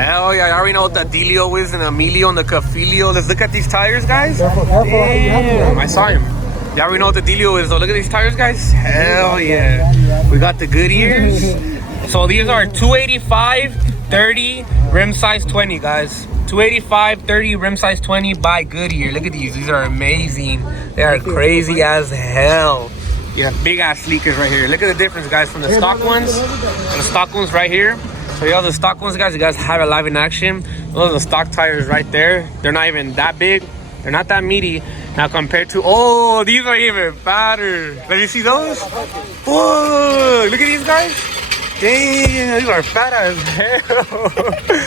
Hell yeah, I already know what the Delio is and Emilio and the Cafilio. Let's look at these tires, guys. Damn, I saw him. Y'all already know what the Delio is, though. Look at these tires, guys. Hell yeah. We got the Goodyears. So these are 285, 30, rim size 20, guys. 285, 30, rim size 20 by Goodyear. Look at these. These are amazing. They are crazy as hell. Yeah, big ass leakers right here. Look at the difference, guys, from the stock ones. The stock ones right here. So y'all, the stock ones, guys, you guys have it live in action. Those are the stock tires right there. They're not even that big. They're not that meaty. Now compared to, oh, these are even fatter. Let me see those. Whoa, look at these guys. Damn, these are fat as hell.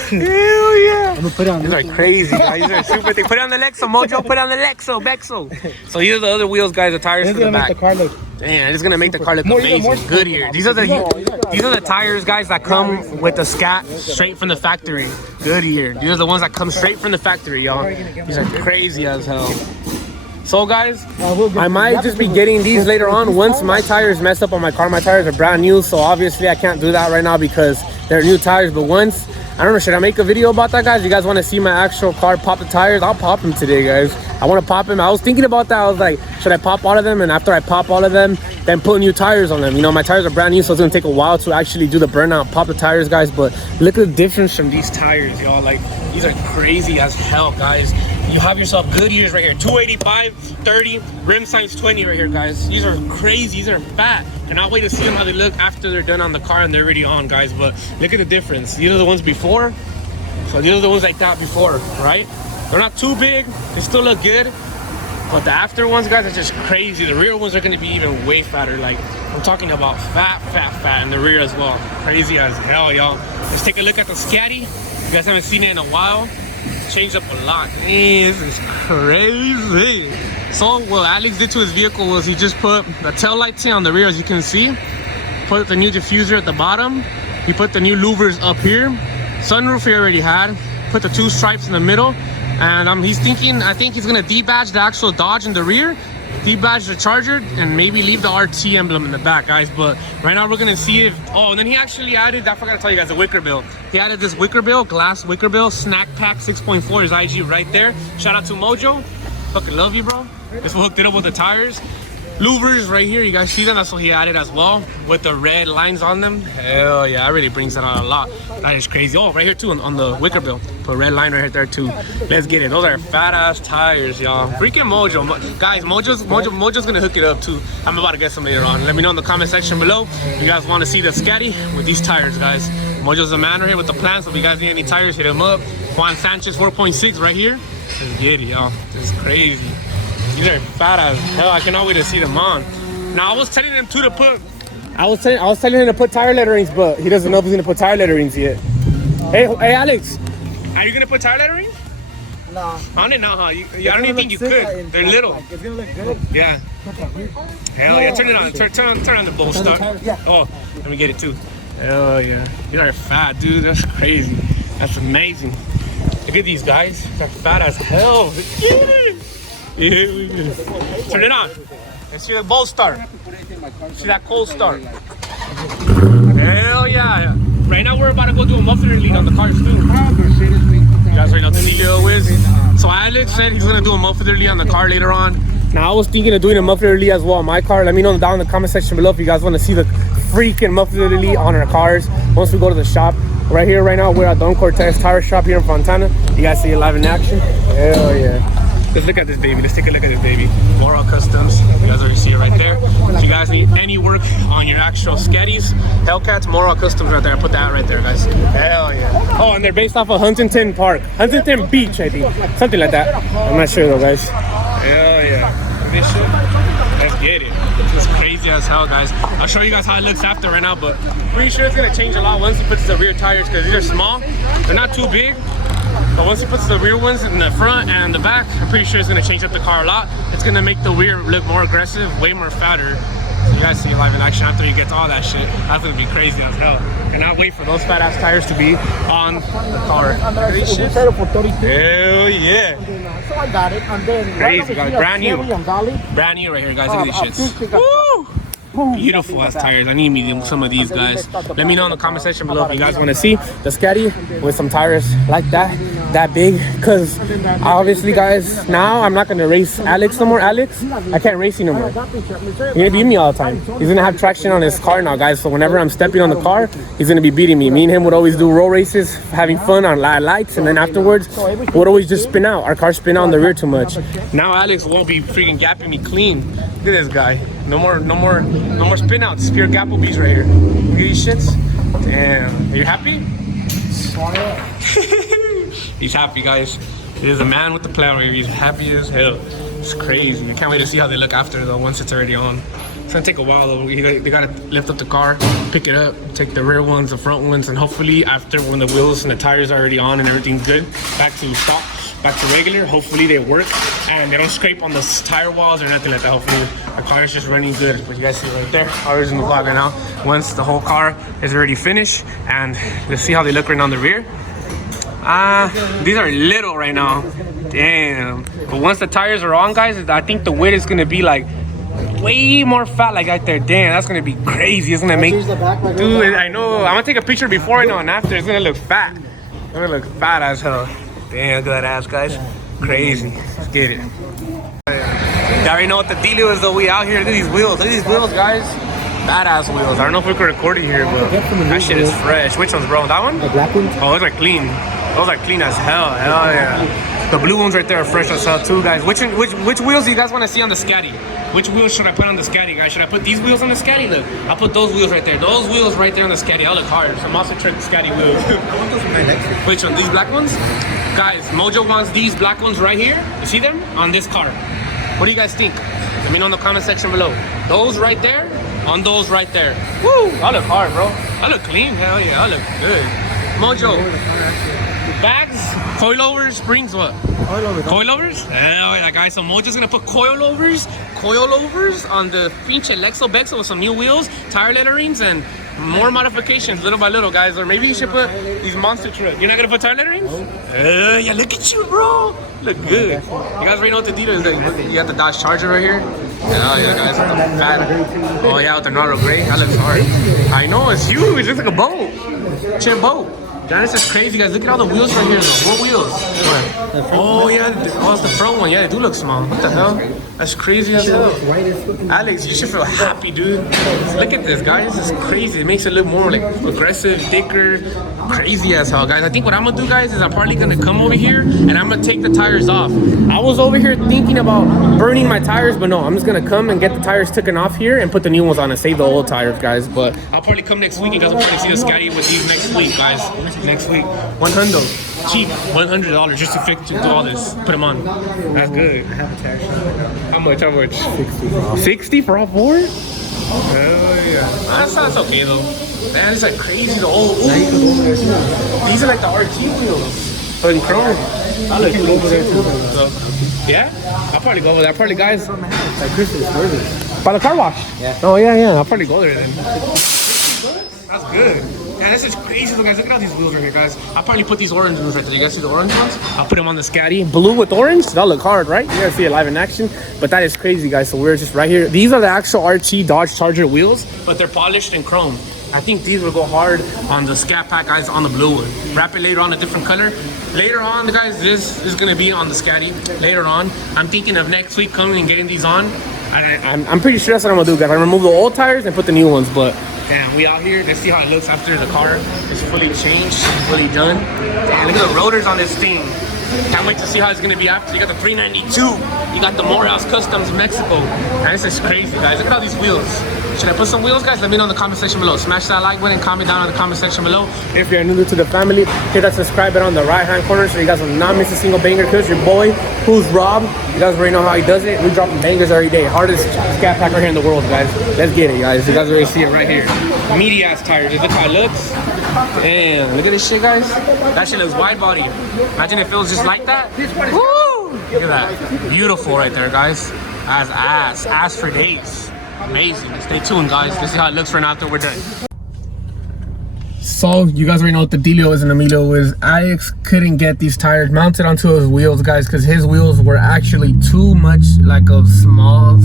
Hell yeah. These are crazy, guys. These are super thick. Put it on the Lexo, Mojo. Put it on the Lexo, Bexo. So these are the other wheels, guys, the tires for the back. Damn, it's gonna make the car look amazing. Goodyear. These are the tires, guys, that come with the Scat straight from the factory. Goodyear. These are the ones that come straight from the factory, y'all. These are crazy as hell. So guys, I might just be getting these later on once my tires mess up on my car. My tires are brand new, so obviously I can't do that right now because they're new tires. But once, I don't know, should I make a video about that, guys? You guys want to see my actual car pop the tires? I'll pop them today, guys. I want to pop them. I was thinking about that. I was like, should I pop all of them? And after I pop all of them, then put new tires on them. You know, my tires are brand new, so it's gonna take a while to actually do the burnout, pop the tires, guys. But look at the difference from these tires, y'all. Like, these are crazy as hell, guys. You have yourself Goodyears right here. 285, 30, rim size 20 right here, guys. These are crazy. These are fat. Cannot wait to see them how they look after they're done on the car and they're already on, guys. But look at the difference. These are the ones before. So these are the ones like that before, right? They're not too big. They still look good. But the after ones, guys, are just crazy. The rear ones are going to be even way fatter. Like, I'm talking about fat in the rear as well. Crazy as hell, y'all. Let's take a look at the Scatty. You guys haven't seen it in a while. Changed up a lot. This is crazy. So what Alex did to his vehicle was he just put the tail lights in on the rear, as you can see. Put the new diffuser at the bottom. He put the new louvers up here. Sunroof he already had. Put the two stripes in the middle. And he's thinking, I think he's gonna debadge the actual Dodge in the rear, debadge the Charger, and maybe leave the RT emblem in the back, guys. But right now we're gonna see if, oh, and then he actually added, I forgot to tell you guys, a wicker bill. He added this wicker bill, glass wicker bill, Scatpack 6.4, his IG right there. Shout out to Mojo. Fucking love you, bro. This one hooked it up with the tires. Louvers right here, you guys see them? That's what he added as well, with the red lines on them. Hell yeah, that really brings that out a lot. That is crazy. Oh, right here too on the wicker bill. Put a red line right there too. Let's get it. Those are fat ass tires, y'all. Freaking Mojo. Guys, Mojo's gonna hook it up too. I'm about to get some later on. Let me know in the comment section below if you guys want to see the Scatty with these tires, guys. Mojo's the man right here with the plan, so if you guys need any tires, hit him up. Juan Sanchez 4.6 right here. Let's get it, y'all. This is crazy. These are fat as hell. I cannot wait to see them on. Now I was telling him to put, I was telling him to put tire letterings, but he doesn't know if he's gonna put tire letterings yet. Hey Alex, are you gonna put tire letterings? No. On it now, huh? I don't even think you could. They're little. It's gonna look good. Yeah. Hell yeah. Turn it on. Turn on the bull start. Oh, let me get it too. Hell yeah. These are fat, dude. That's crazy. That's amazing. Look at these guys. They're fat as hell. Get it. Yeah. Turn it on. Let's see the bolt start. See that cold start. Hell yeah. Right now we're about to go do a muffler lead on the cars too. You guys already know what the deal is. So Alex said he's gonna do a muffler lead on the car later on. Now I was thinking of doing a muffler lead as well on my car. Let me know down in the comment section below if you guys want to see the freaking muffler lead on our cars once we go to the shop. Right here, right now, we're at Don Cortez Tire Shop here in Fontana. You guys see it live in action? Hell yeah. Let's look at this baby. Let's take a look at this baby. Moral Customs. You guys already see it right there. If you guys need any work on your actual Scatties, HELLCAT, Moral Customs right there. Put that right there, guys. Hell yeah. Oh, and they're based off of Huntington Park. Huntington Beach, I think. Something like that. I'm not sure though, guys. Hell yeah. This shit. Let's get it. It's crazy as hell, guys. I'll show you guys how it looks after right now, but pretty sure it's gonna change a lot once he puts the rear tires, because these are small. They're not too big. But once he puts the rear ones in the front and the back, I'm pretty sure it's gonna change up the car a lot. It's gonna make the rear look more aggressive, way more fatter. So you guys see it live in action after you get to all that shit. That's gonna be crazy as hell. Cannot wait for those fat ass tires to be on the car. Hell yeah. So I got it, and then crazy, guys. Brand new. Brand new right here, guys. Look at these shits. Woo! Beautiful ass tires. I need me some of these, guys. Let me know in the comment section below if you guys want to see the Scatty with some tires like that big. Because obviously, guys, now I'm not gonna race Alex no more. Alex, I can't race you no more. He's gonna beat me all the time. He's gonna have traction on his car now, guys. So whenever I'm stepping on the car, he's gonna be beating me. Me and him would always do roll races, having fun on lights, and then afterwards would always just spin out. Our car spin out on the rear too much. Now Alex won't be freaking gapping me clean. Look at this guy. No more spin outs. Pure Gapplebees right here. Look at these shits. Damn. Are you happy? He's happy, guys. He's a man with the plan right here. He's happy as hell. It's crazy. I can't wait to see how they look after though, once it's already on. It's gonna take a while though. They gotta lift up the car, pick it up, take the rear ones, the front ones, and hopefully after when the wheels and the tires are already on and everything's good, back to stock, back to regular, hopefully they work and they don't scrape on the tire walls or nothing like that. Hopefully the car is just running good. But you guys see right there, ours in the vlog right now. Once the whole car is already finished, and let's see how they look right now on the rear. These are little right now. Damn. But once the tires are on, guys, I think the width is gonna be like way more fat, like right there. Damn, that's gonna be crazy. It's gonna make, dude, I know. I'm gonna take a picture before I know and after. It's gonna look fat. It's gonna look fat as hell. Damn, look at that ass, guys. Crazy. Let's get it. You already know what the deal is though. We out here. Look at these wheels. Look at these wheels, guys. Badass wheels. I don't know if we can record it here, but that shit is fresh. Which one's, bro? That one? The black ones? Oh, those are clean. Those are clean as hell. Hell yeah. The blue ones right there are fresh as hell too, guys. Which wheels do you guys want to see on the Scatty? Which wheels should I put on the Scatty, guys? Should I put these wheels on the Scatty? Look, I'll put those wheels right there. Those wheels right there on the Scatty. I'll look hard. Some monster truck Scatty wheels. Which one? These black ones? Guys, Mojo wants these black ones right here. You see them? On this car. What do you guys think? Let me know in the comment section below. Those right there on those right there. Woo! I look hard, bro. I look clean. Hell yeah, I look good. Mojo. Bags, coilovers, springs, what? Coilovers? Hell yeah, guys. So Mojo's gonna put coilovers on the pinche Lexo Bexo with some new wheels, tire letterings, and more modifications little by little, guys. Or maybe you should put these monster trucks. You're not gonna put tire letterings? Yeah, look at you, bro. Look good. You guys already know what the deal is. You got the Dodge Charger right here. Hell yeah, guys, with the fat. Oh yeah, with the Nardo Gray. That looks hard. I know, it's huge. It's like a boat. Chip boat. This is crazy, guys. Look at all the wheels right here. What wheels? Oh yeah, oh, it's the front one. Yeah, they do look small. What the hell? That's crazy as hell. Alex, you should feel happy, dude. Look at this, guys. This is crazy. It makes it look more like aggressive, thicker, crazy as hell, guys. I think what I'm gonna do, guys, is I'm probably gonna come over here and I'm gonna take the tires off. I was over here thinking about burning my tires, but no, I'm just gonna come and get the tires taken off here and put the new ones on and save the old tires, guys. But I'll probably come next week and guys will probably see the Scatty with these next week, guys. Next week. $100. Cheap. $100 just to do all this. Put them on. That's good. I have a tire shop. How much? 60. 60 for all four? Oh yeah. That's okay though. Man, it's like crazy. The old. These are like the RT wheels. Or the chrome. I like it over there too. Yeah? I'll probably go over there. Probably, guys. Like Christmas, worthy. By the car wash? Yeah. Oh yeah. I'll probably go there then. That's good. Yeah, this is crazy, guys. Look at all these wheels right here, guys. I'll probably put these orange wheels right there. You guys see the orange ones? I'll put them on the Scatty. Blue with orange. That'll look hard, right? You guys see it live in action. But that is crazy, guys. So we're just right here. These are the actual RT Dodge Charger wheels, but they're polished and chrome. I think these will go hard on the Scatpack, guys, on the blue one. Wrap it later on a different color. Later on, guys, this is going to be on the Scatty. Later on, I'm thinking of next week coming and getting these on. I'm pretty sure that's what I'm going to do, guys. I'm going to remove the old tires and put the new ones, but damn, we out here. Let's see how it looks after the car is fully changed, fully done. Damn, look at the rotors on this thing. Can't wait to see how it's gonna be after. You got the 392. You got the Morehouse Customs Mexico. Man, this is crazy, guys. Look at all these wheels. Should I put some wheels, guys? Let me know in the comment section below. Smash that like button, comment down in the comment section below. If you're new to the family, hit that subscribe button on the right hand corner so you guys will not miss a single banger. Cause your boy, who's Rob, you guys already know how he does it. We dropping bangers every day. Hardest Scatpack right here in the world, guys. Let's get it, guys. You guys already see it right here. Meaty ass tires. Look how it looks. Damn, look at this shit, guys. That shit looks wide body. Imagine it feels just like that. Woo! Look at that. Beautiful right there, guys. As ass for days. Amazing. Stay tuned, guys. Let's see how it looks right now after we're done. So you guys already know what the dealio is and Emilio is. Alex couldn't get these tires mounted onto his wheels, guys, because his wheels were actually too much like a small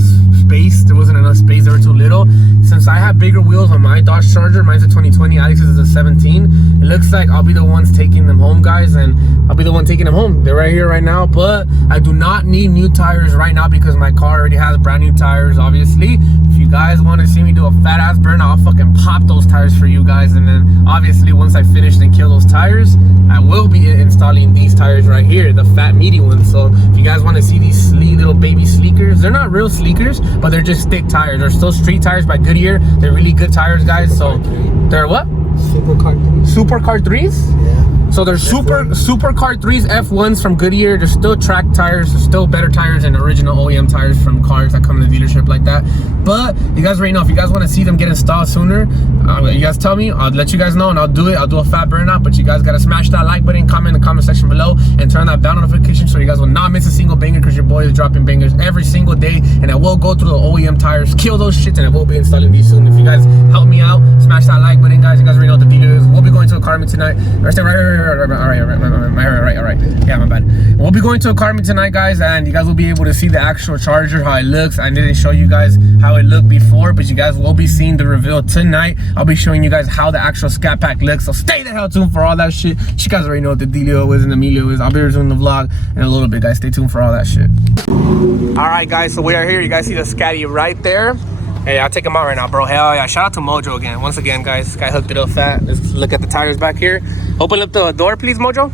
space. There wasn't enough space, they were too little. Since I have bigger wheels on my Dodge Charger, mine's a 2020, Alex's is a 17. It looks like I'll be the ones taking them home, guys, and I'll be the one taking them home. They're right here right now, but I do not need new tires right now because my car already has brand new tires, obviously. If you guys want to see me do a fat ass burn, I'll fucking pop those tires for you guys, and then obviously once I finish and kill those tires, I will be installing these tires right here, the fat meaty ones. So if you guys want to see these sleek little baby sleekers, they're not real sleekers, but they're just thick tires. They're still street tires by Goodyear. They're really good tires, guys. So they're what? Supercar 3s? Yeah. So they're Supercar 3s F1s from Goodyear. They're still track tires. They're still better tires than original OEM tires from cars that come in the dealership like that. But you guys already know, if you guys want to see them get installed sooner, you guys tell me. I'll let you guys know and I'll do it. I'll do a fat burnout. But you guys got to smash that like button, comment in the comment section below, and turn that bell notification so you guys will not miss a single banger, because your boy is dropping bangers every single day. And I will go through the OEM tires, kill those shits, and I will be installing these soon. If you guys help me out, smash that like button, guys. You guys already know what the deal is. We'll be going to a car meet tonight. All right. Yeah, my bad. We'll be going to a car meet tonight, guys, and you guys will be able to see the actual charger, how it looks. I didn't show you guys how it looked before, but you guys will be seeing the reveal tonight. I'll be showing you guys how the actual Scatpack looks, so stay the hell tuned for all that shit. You guys already know what the dealio is and Emilio is. I'll be resuming the vlog in a little bit, guys. Stay tuned for all that shit. All right, guys, so we are here. You guys see the Scatty right there. Hey, I'll take him out right now, bro. Hell yeah. Shout out to Mojo again. Once again, guys, this guy hooked it up fat. Let's look at the tires back here. Open up the door, please, Mojo.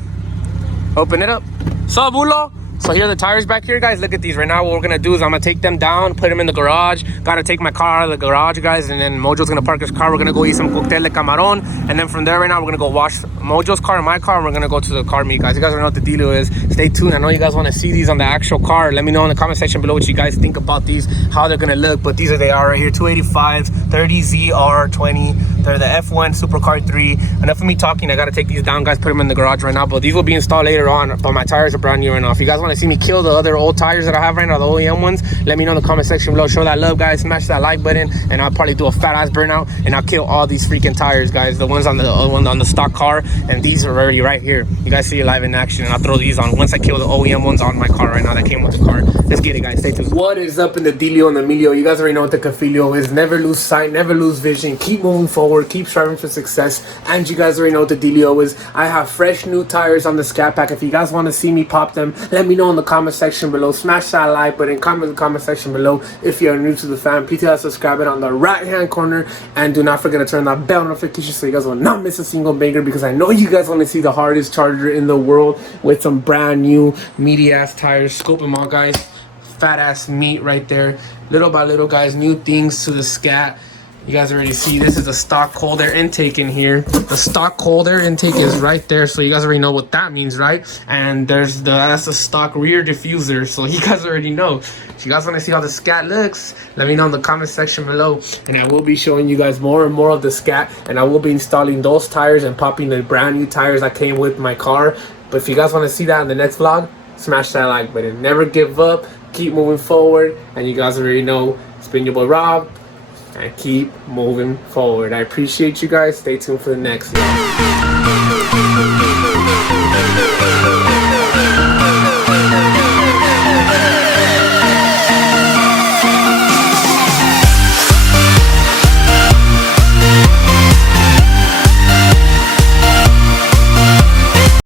Open it up. Sabulo. So here are the tires back here, guys. Look at these. Right now, what we're gonna do is I'm gonna take them down, put them in the garage. Gotta take my car out of the garage, guys, and then Mojo's gonna park his car. We're gonna go eat some cóctel de camarón, and then from there, right now, we're gonna go wash Mojo's car and my car, and we're gonna go to the car meet, guys. You guys don't know what the deal is. Stay tuned. I know you guys want to see these on the actual car. Let me know in the comment section below what you guys think about these, how they're gonna look. But these are they are right here: 285, 30ZR20. They're the F1 Supercar 3. Enough of me talking. I gotta take these down, guys. Put them in the garage right now. But these will be installed later on. But my tires are brand new right now. If you guys want to see me kill the other old tires that I have right now, the OEM ones, let me know in the comment section below. Show that love, guys. Smash that like button, and I'll probably do a fat ass burnout, and I'll kill all these freaking tires, guys. The ones on the stock car, and these are already right here. You guys see it live in action, and I'll throw these on once I kill the OEM ones on my car right now that came with the car. Let's get it, guys. Stay tuned. What is up in the dealio and the Emilio? You guys already know what the cafilio is. Never lose sight, never lose vision. Keep moving forward, keep striving for success. And you guys already know what the dealio is. I have fresh new tires on the Scatpack. If you guys want to see me pop them, let me know in the comment section below. Smash that like button, comment in the comment section below. If you're new to the fam, please hit that subscribe button on the right hand corner, and do not forget to turn that bell notification so you guys will not miss a single banger, because I know you guys want to see the hardest charger in the world with some brand new meaty ass tires. Scope them out, guys. Fat ass meat right there. Little by little, guys, new things to the Scat. You guys already see this is a stock cold air intake in here. The stock cold air intake is right there, so you guys already know what that means, right? And that's the stock rear diffuser, so you guys already know. If you guys want to see how the Scat looks, let me know in the comment section below, and I will be showing you guys more and more of the Scat, and I will be installing those tires and popping the brand new tires that came with my car. But if you guys want to see that in the next vlog, smash that like button. Never give up, keep moving forward, and you guys already know, it's been your boy Rob, and keep moving forward. I appreciate you guys. Stay tuned for the next one.